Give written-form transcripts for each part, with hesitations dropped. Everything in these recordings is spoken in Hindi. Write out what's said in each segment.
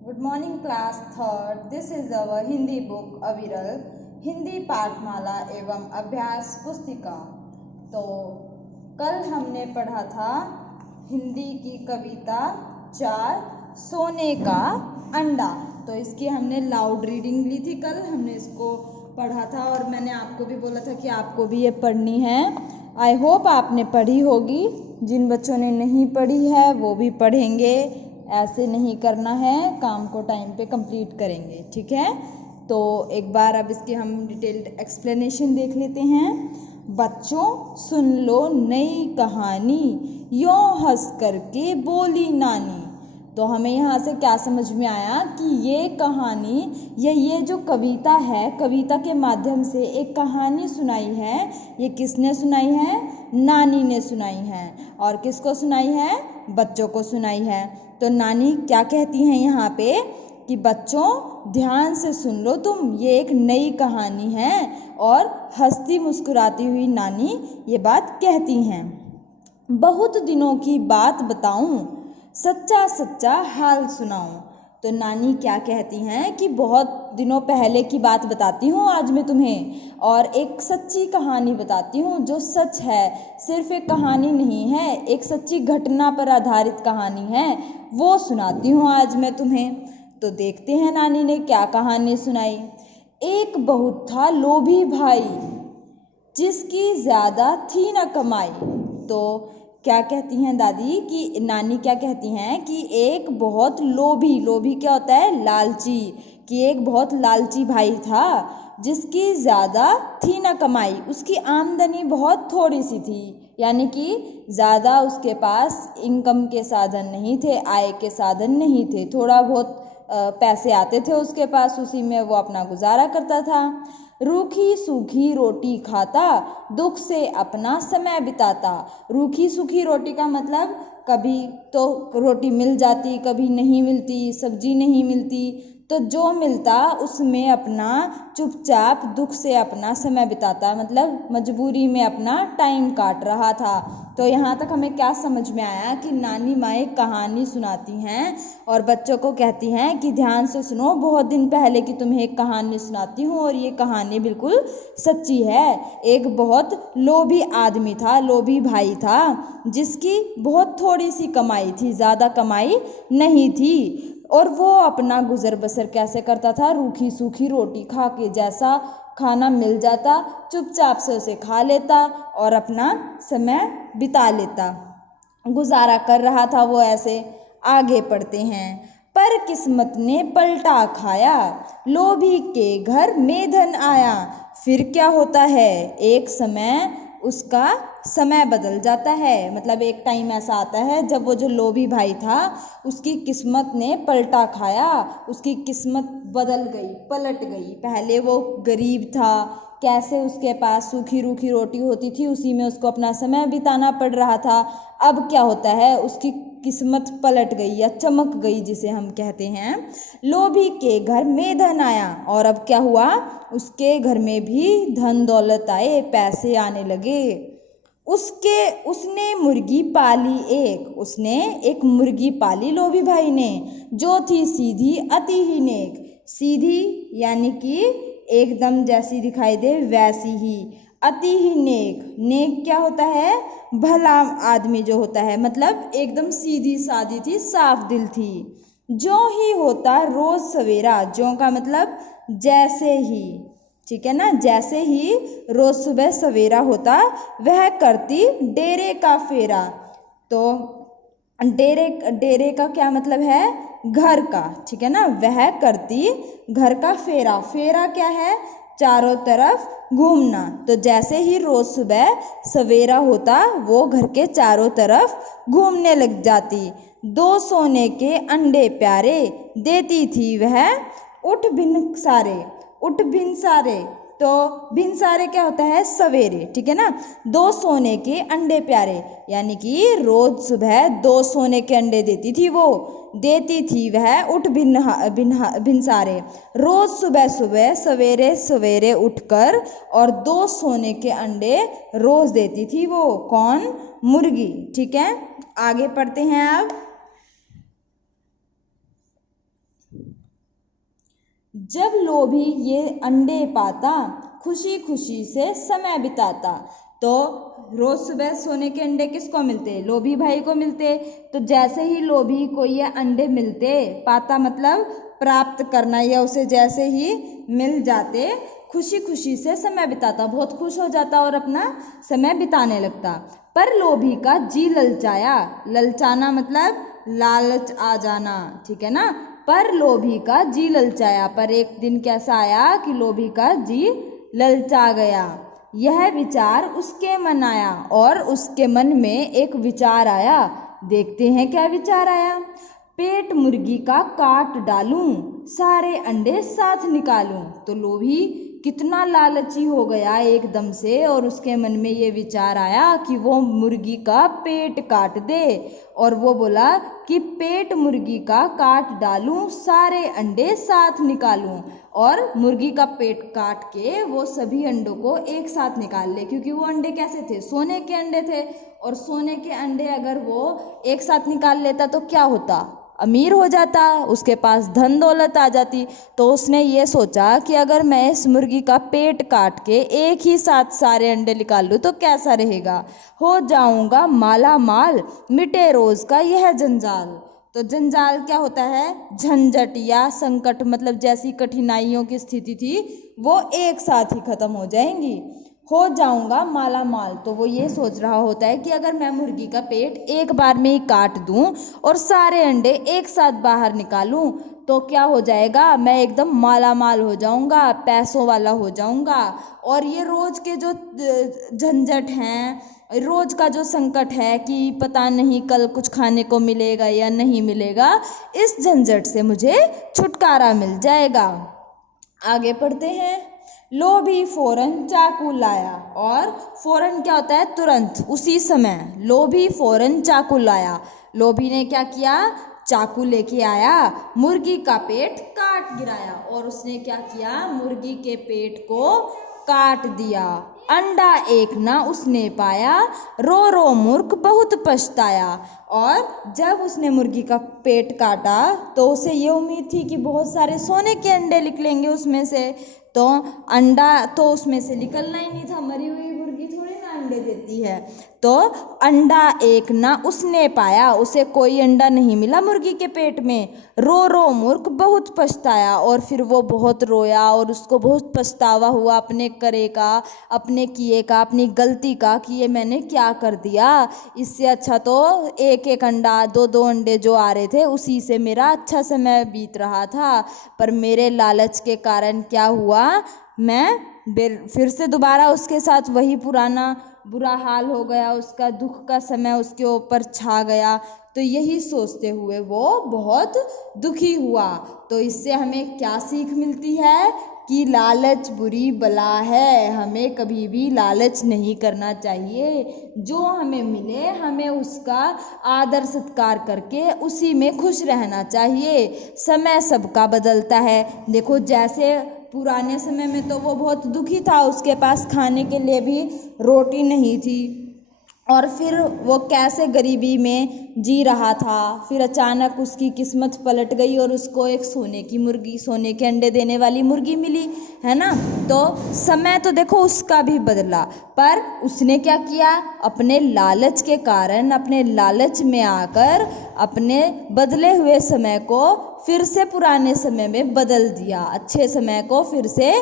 Good morning class third. This is our Hindi book अविरल हिंदी पाठमाला एवं अभ्यास पुस्तिका। तो कल हमने पढ़ा था हिंदी की कविता 4 सोने का अंडा। तो इसकी हमने लाउड रीडिंग ली थी, कल हमने इसको पढ़ा था और मैंने आपको भी बोला था कि आपको भी ये पढ़नी है। आई होप आपने पढ़ी होगी। जिन बच्चों ने नहीं पढ़ी है वो भी पढ़ेंगे। ऐसे नहीं करना है, काम को टाइम पे कंप्लीट करेंगे, ठीक है। तो एक बार अब इसकी हम डिटेल्ड एक्सप्लेनेशन देख लेते हैं। बच्चों सुन लो नई कहानी, यों हंस करके बोली नानी। तो हमें यहाँ से क्या समझ में आया कि ये कहानी ये जो कविता है, कविता के माध्यम से एक कहानी सुनाई है। ये किसने सुनाई है? नानी ने सुनाई है। और किसको सुनाई है? बच्चों को सुनाई है। तो नानी क्या कहती हैं यहाँ पे कि बच्चों ध्यान से सुन लो तुम, ये एक नई कहानी है। और हंसती मुस्कुराती हुई नानी ये बात कहती हैं। बहुत दिनों की बात बताऊं, सच्चा सच्चा हाल सुनाऊं। तो नानी क्या कहती हैं कि बहुत दिनों पहले की बात बताती हूँ आज मैं तुम्हें, और एक सच्ची कहानी बताती हूँ जो सच है। सिर्फ एक कहानी नहीं है, एक सच्ची घटना पर आधारित कहानी है, वो सुनाती हूँ आज मैं तुम्हें। तो देखते हैं नानी ने क्या कहानी सुनाई। एक बहुत था लोभी भाई, जिसकी ज्यादा थी न कमाई। तो क्या कहती हैं दादी कि नानी क्या कहती हैं कि एक बहुत लोभी, लोभी क्या होता है? लालची। कि एक बहुत लालची भाई था जिसकी ज़्यादा थी न कमाई, उसकी आमदनी बहुत थोड़ी सी थी। यानी कि ज़्यादा उसके पास इनकम के साधन नहीं थे, आय के साधन नहीं थे। थोड़ा बहुत पैसे आते थे उसके पास, उसी में वो अपना गुजारा करता था। रूखी सूखी रोटी खाता, दुख से अपना समय बिताता। रूखी सूखी रोटी का मतलब कभी तो रोटी मिल जाती, कभी नहीं मिलती, सब्जी नहीं मिलती, तो जो मिलता उसमें अपना चुपचाप दुख से अपना समय बिताता, मतलब मजबूरी में अपना टाइम काट रहा था। तो यहाँ तक हमें क्या समझ में आया कि नानी माँ एक कहानी सुनाती हैं और बच्चों को कहती हैं कि ध्यान से सुनो, बहुत दिन पहले की तुम्हें एक कहानी सुनाती हूँ और ये कहानी बिल्कुल सच्ची है। एक बहुत लोभी आदमी था, लोभी भाई था, जिसकी बहुत थोड़ी सी कमाई थी, ज़्यादा कमाई नहीं थी। और वो अपना गुजर बसर कैसे करता था? रूखी सूखी रोटी खा के, जैसा खाना मिल जाता चुपचाप से उसे खा लेता और अपना समय बिता लेता, गुजारा कर रहा था वो ऐसे। आगे पढ़ते हैं। पर किस्मत ने पलटा खाया, लोभी के घर मेधन आया। फिर क्या होता है? एक समय उसका समय बदल जाता है, मतलब एक टाइम ऐसा आता है जब वो जो लोभी भाई था उसकी किस्मत ने पलटा खाया, उसकी किस्मत बदल गई, पलट गई। पहले वो गरीब था, कैसे उसके पास सूखी रूखी रोटी होती थी, उसी में उसको अपना समय बिताना पड़ रहा था। अब क्या होता है? उसकी किस्मत पलट गई या चमक गई, जिसे हम कहते हैं। लोभी के घर में धन आया, और अब क्या हुआ? उसके घर में भी धन दौलत आए, पैसे आने लगे। उसने मुर्गी पाली एक, उसने एक मुर्गी पाली लोभी भाई ने, जो थी सीधी अति ही नेक। सीधी यानी कि एकदम जैसी दिखाई दे वैसी ही, अति ही नेक। नेक क्या होता है? भला आदमी जो होता है, मतलब एकदम सीधी सादी थी, साफ दिल थी। जो ही होता रोज सवेरा, जो का मतलब जैसे ही, ठीक है ना, जैसे ही रोज सुबह सवेरा होता वह करती डेरे का फेरा। तो डेरे का क्या मतलब है? घर का, ठीक है ना। वह करती घर का फेरा। फेरा क्या है? चारों तरफ घूमना। तो जैसे ही रोज सुबह सवेरा होता वो घर के चारों तरफ घूमने लग जाती। 2 सोने के अंडे प्यारे, देती थी वह उठ भिन सारे। उठ भिन सारे, तो भिन सारे क्या होता है? सवेरे, ठीक है ना। 2 सोने के अंडे प्यारे, यानी कि रोज सुबह 2 सोने के अंडे देती थी वो, देती थी वह उठ भिन सारे। रोज सुबह सुबह सवेरे सवेरे उठकर और 2 सोने के अंडे रोज देती थी वो। कौन? मुर्गी, ठीक है। आगे पढ़ते हैं अब। जब लोभी ये अंडे पाता, खुशी खुशी से समय बिताता। तो रोज सुबह सोने के अंडे किसको मिलते? लोभी भाई को मिलते। तो जैसे ही लोभी को ये अंडे मिलते, पाता मतलब प्राप्त करना, या उसे जैसे ही मिल जाते, खुशी खुशी से समय बिताता, बहुत खुश हो जाता और अपना समय बिताने लगता। पर लोभी का जी ललचाया, ललचाना मतलब लालच आ जाना, ठीक है ना। पर लोभी का जी ललचाया, पर एक दिन कैसा आया कि लोभी का जी ललचा गया। यह विचार उसके मन आया, और उसके मन में एक विचार आया। देखते हैं क्या विचार आया। पेट मुर्गी का काट डालूं, सारे अंडे साथ निकालूं। तो लोभी कितना लालची हो गया एकदम से, और उसके मन में ये विचार आया कि वो मुर्गी का पेट काट दे। और वो बोला कि पेट मुर्गी का काट डालूं, सारे अंडे साथ निकालूं। और मुर्गी का पेट काट के वो सभी अंडों को एक साथ निकाल ले, क्योंकि वो अंडे कैसे थे? सोने के अंडे थे। और सोने के अंडे अगर वो एक साथ निकाल लेता तो क्या होता? अमीर हो जाता, उसके पास धन दौलत आ जाती। तो उसने ये सोचा कि अगर मैं इस मुर्गी का पेट काट के एक ही साथ सारे अंडे निकाल लूँ तो कैसा रहेगा, हो जाऊंगा माला माल, मिटे रोज का यह जंजाल। तो जंजाल क्या होता है? झंझट या संकट, मतलब जैसी कठिनाइयों की स्थिति थी वो एक साथ ही खत्म हो जाएंगी। हो जाऊंगा माला माल, तो वो ये सोच रहा होता है कि अगर मैं मुर्गी का पेट एक बार में ही काट दूं और सारे अंडे एक साथ बाहर निकालूं तो क्या हो जाएगा? मैं एकदम माला माल हो जाऊंगा, पैसों वाला हो जाऊंगा। और ये रोज के जो झंझट हैं, रोज का जो संकट है कि पता नहीं कल कुछ खाने को मिलेगा या नहीं मिलेगा, इस झंझट से मुझे छुटकारा मिल जाएगा। आगे पढ़ते हैं। लोभी फौरन चाकू लाया, और फौरन क्या होता है? तुरंत, उसी समय। लोभी फौरन चाकू लाया। लोभी ने क्या किया? चाकू लेके आया, मुर्गी का पेट काट गिराया। और उसने क्या किया? मुर्गी के पेट को काट दिया। अंडा एक ना उसने पाया, रो रो मूर्ख बहुत पछताया। और जब उसने मुर्गी का पेट काटा तो उसे ये उम्मीद थी कि बहुत सारे सोने के अंडे निकलेंगे उसमें से। तो अंडा तो उसमें से निकलना ही नहीं था, मरी हुई मुर्गी थोड़ी ना अंडे देती है। तो अंडा एक ना उसने पाया, उसे कोई अंडा नहीं मिला मुर्गी के पेट में। रो रो मूर्ख बहुत पछताया, और फिर वो बहुत रोया और उसको बहुत पछतावा हुआ अपने करे का, अपने किए का, अपनी गलती का, कि ये मैंने क्या कर दिया। इससे अच्छा तो एक एक अंडा, दो दो अंडे जो आ रहे थे उसी से मेरा अच्छा समय बीत रहा था। पर मेरे लालच के कारण क्या हुआ, मैं फिर से दोबारा उसके साथ वही पुराना बुरा हाल हो गया, उसका दुख का समय उसके ऊपर छा गया। तो यही सोचते हुए वो बहुत दुखी हुआ। तो इससे हमें क्या सीख मिलती है? कि लालच बुरी बला है, हमें कभी भी लालच नहीं करना चाहिए। जो हमें मिले हमें उसका आदर सत्कार करके उसी में खुश रहना चाहिए। समय सबका बदलता है। देखो जैसे पुराने समय में तो वो बहुत दुखी था, उसके पास खाने के लिए भी रोटी नहीं थी, और फिर वो कैसे गरीबी में जी रहा था। फिर अचानक उसकी किस्मत पलट गई और उसको एक सोने की मुर्गी, सोने के अंडे देने वाली मुर्गी मिली, है ना। तो समय तो देखो उसका भी बदला, पर उसने क्या किया? अपने लालच के कारण, अपने लालच में आकर अपने बदले हुए समय को फिर से पुराने समय में बदल दिया, अच्छे समय को फिर से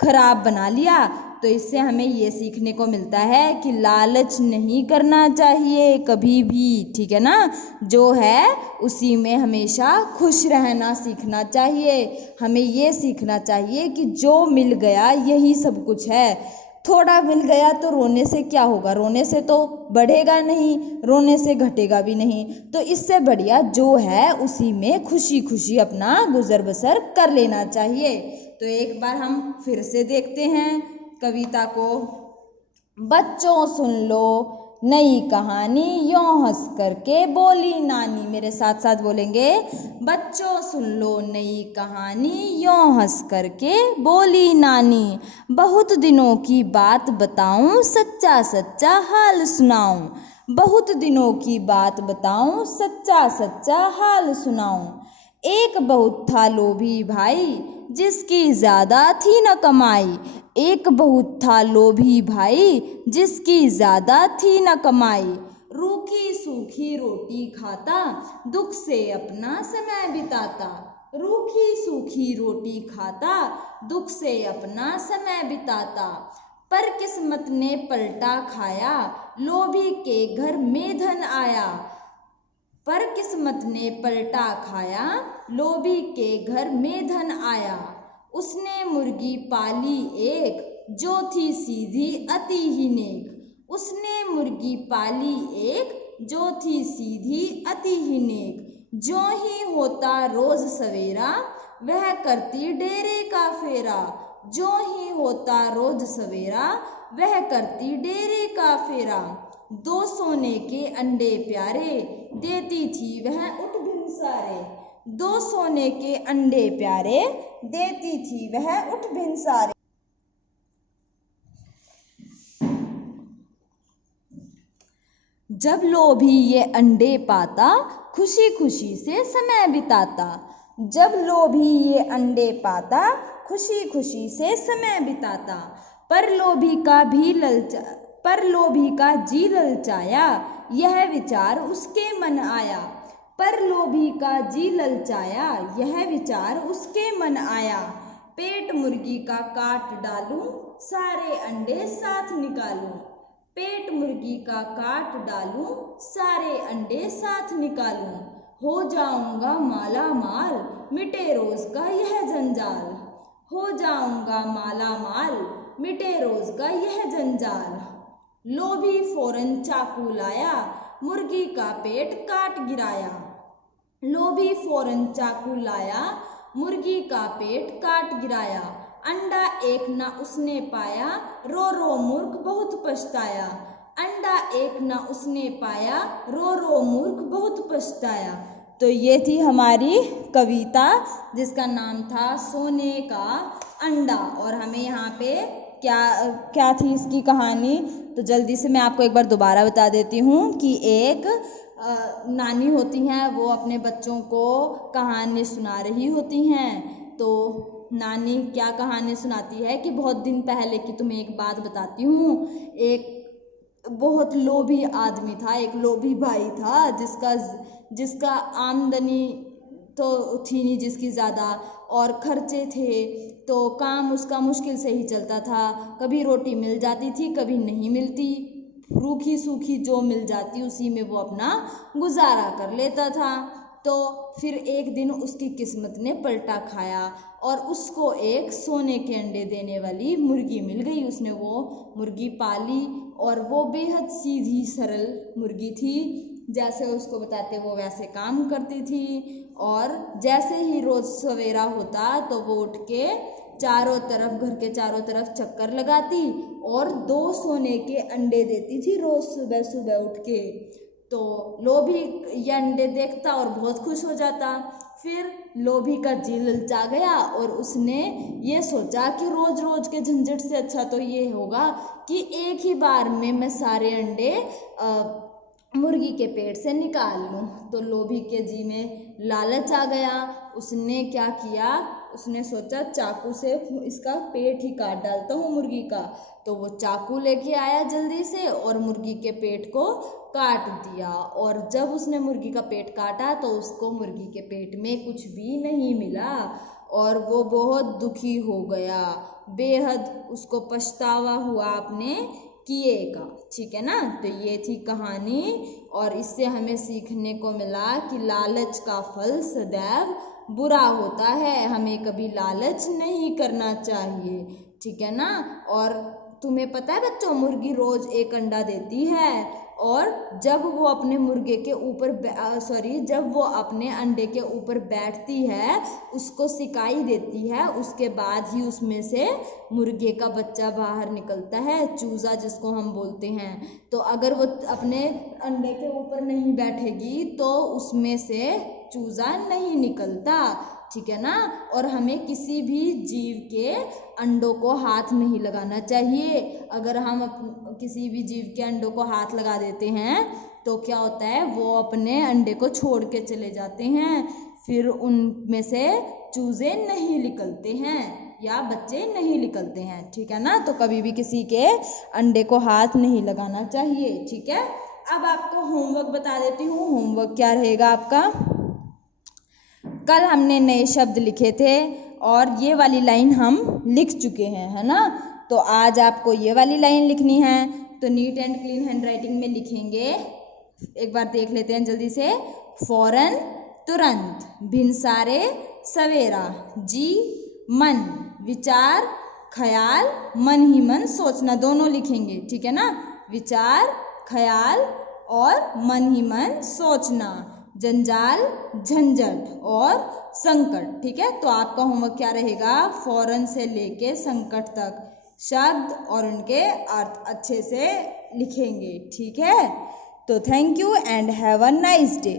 खराब बना लिया। तो इससे हमें ये सीखने को मिलता है कि लालच नहीं करना चाहिए कभी भी, ठीक है ना। जो है उसी में हमेशा खुश रहना सीखना चाहिए। हमें ये सीखना चाहिए कि जो मिल गया यही सब कुछ है। थोड़ा मिल गया तो रोने से क्या होगा? रोने से तो बढ़ेगा नहीं, रोने से घटेगा भी नहीं। तो इससे बढ़िया जो है उसी में खुशी खुशी अपना गुजर बसर कर लेना चाहिए। तो एक बार हम फिर से देखते हैं कविता को। बच्चों सुन लो नई कहानी, यों हंस करके बोली नानी। मेरे साथ साथ बोलेंगे। बच्चों सुन लो नई कहानी, यों हंस करके बोली नानी। बहुत दिनों की बात बताऊं, सच्चा सच्चा हाल सुनाऊं। बहुत दिनों की बात बताऊं, सच्चा सच्चा हाल सुनाऊं। एक बहुत था लोभी भाई, जिसकी ज्यादा थी न कमाई। एक बहुत था लोभी भाई, जिसकी ज्यादा थी न कमाई। रूखी सूखी रोटी खाता, दुख से अपना समय बिताता। रूखी सूखी रोटी खाता, दुख से अपना समय बिताता। पर किस्मत ने पलटा खाया, लोभी के घर में धन आया। पर किस्मत ने पलटा खाया, लोभी के घर में धन आया। उसने मुर्गी पाली एक, जो थी सीधी अति ही नेक। उसने मुर्गी पाली एक, जो थी सीधी अति ही नेक। जो ही होता रोज सवेरा, वह करती डेरे का फेरा। जो ही होता रोज सवेरा, वह करती डेरे का फेरा। 2 सोने के अंडे प्यारे, देती थी वह उठ भिनसारे। 2 सोने के अंडे प्यारे, देती थी वह उठ भिनसारे। जब लोभी ये अंडे पाता, खुशी खुशी से समय बिताता। जब लोभी ये अंडे पाता, खुशी खुशी से समय बिताता। पर लोभी का जी ललचाया, यह विचार उसके मन आया। पर लोभी का जी ललचाया, यह विचार उसके मन आया। पेट मुर्गी का काट डालूं, सारे अंडे साथ निकालूं। पेट मुर्गी का काट डालूं, सारे अंडे साथ निकालूं। हो जाऊंगा माला माल, मिटे रोज का यह जंजाल। हो जाऊंगा माला माल, मिटे रोज का यह जंजाल। लोभी फौरन चाकू लाया, मुर्गी का पेट काट गिराया। लोभी फौरन चाकू लाया, मुर्गी का पेट काट गिराया। अंडा एक न उसने पाया, रो रो मूर्ख बहुत पछताया। अंडा एक न उसने पाया, रो रो मूर्ख बहुत पछताया। तो ये थी हमारी कविता, जिसका नाम था सोने का अंडा। और हमें यहाँ पे क्या थी इसकी कहानी, तो जल्दी से मैं आपको एक बार दोबारा बता देती हूँ कि एक नानी होती हैं, वो अपने बच्चों को कहानी सुना रही होती हैं। तो नानी क्या कहानी सुनाती है कि बहुत दिन पहले की तुम्हें एक बात बताती हूँ। एक बहुत लोभी आदमी था, एक लोभी भाई था, जिसका आमदनी तो थी नहीं जिसकी ज़्यादा, और खर्चे थे, तो काम उसका मुश्किल से ही चलता था। कभी रोटी मिल जाती थी, कभी नहीं मिलती। रूखी सूखी जो मिल जाती उसी में वो अपना गुजारा कर लेता था। तो फिर एक दिन उसकी किस्मत ने पलटा खाया और उसको एक सोने के अंडे देने वाली मुर्गी मिल गई। उसने वो मुर्गी पाली और वो बेहद सीधी सरल मुर्गी थी। जैसे उसको बताते वो वैसे काम करती थी, और जैसे ही रोज सवेरा होता तो वो उठ के चारों तरफ, घर के चारों तरफ चक्कर लगाती और 2 सोने के अंडे देती थी रोज सुबह सुबह उठ के। तो लोभी ये अंडे देखता और बहुत खुश हो जाता। फिर लोभी का जी ललचा गया और उसने ये सोचा कि रोज रोज के झंझट से अच्छा तो ये होगा कि एक ही बार में मैं सारे अंडे मुर्गी के पेट से निकाल लूं। तो लोभी के जी में लालच आ गया। उसने क्या किया, उसने सोचा चाकू से इसका पेट ही काट डालता हूँ मुर्गी का। तो वो चाकू लेके आया जल्दी से और मुर्गी के पेट को काट दिया। और जब उसने मुर्गी का पेट काटा तो उसको मुर्गी के पेट में कुछ भी नहीं मिला और वो बहुत दुखी हो गया, बेहद उसको पछतावा हुआ अपने किए का। ठीक है ना। तो ये थी कहानी और इससे हमें सीखने को मिला कि लालच का फल सदैव बुरा होता है, हमें कभी लालच नहीं करना चाहिए। ठीक है ना। और तुम्हें पता है बच्चों, मुर्गी रोज एक अंडा देती है और जब वो अपने मुर्गे के ऊपर जब वो अपने अंडे के ऊपर बैठती है, उसको सिकाई देती है, उसके बाद ही उसमें से मुर्गे का बच्चा बाहर निकलता है, चूजा जिसको हम बोलते हैं। तो अगर वो अपने अंडे के ऊपर नहीं बैठेगी तो उसमें से चूजा नहीं निकलता। ठीक है ना। और हमें किसी भी जीव के अंडों को हाथ नहीं लगाना चाहिए। अगर हम किसी भी जीव के अंडों को हाथ लगा देते हैं तो क्या होता है, वो अपने अंडे को छोड़ के चले जाते हैं, फिर उनमें से चूजे नहीं निकलते हैं या बच्चे नहीं निकलते हैं, ठीक है ना। तो कभी भी किसी के अंडे को हाथ नहीं लगाना चाहिए, ठीक है। अब आपको होमवर्क बता देती हूँ। होमवर्क क्या रहेगा आपका। कल हमने नए शब्द लिखे थे और ये वाली लाइन हम लिख चुके हैं, है ना। तो आज आपको ये वाली लाइन लिखनी है। तो नीट एंड क्लीन हैंडराइटिंग में लिखेंगे। एक बार देख लेते हैं जल्दी से। फौरन, तुरंत, भिनसारे, सवेरा, जी, मन, विचार, ख्याल, मन ही मन सोचना, दोनों लिखेंगे, ठीक है ना। विचार, ख्याल और मन ही मन सोचना, जंजाल, झंझट और संकट, ठीक है। तो आपका होमवर्क क्या रहेगा, फौरन से लेके संकट तक शब्द और उनके अर्थ अच्छे से लिखेंगे, ठीक है। तो thank you and have a nice day.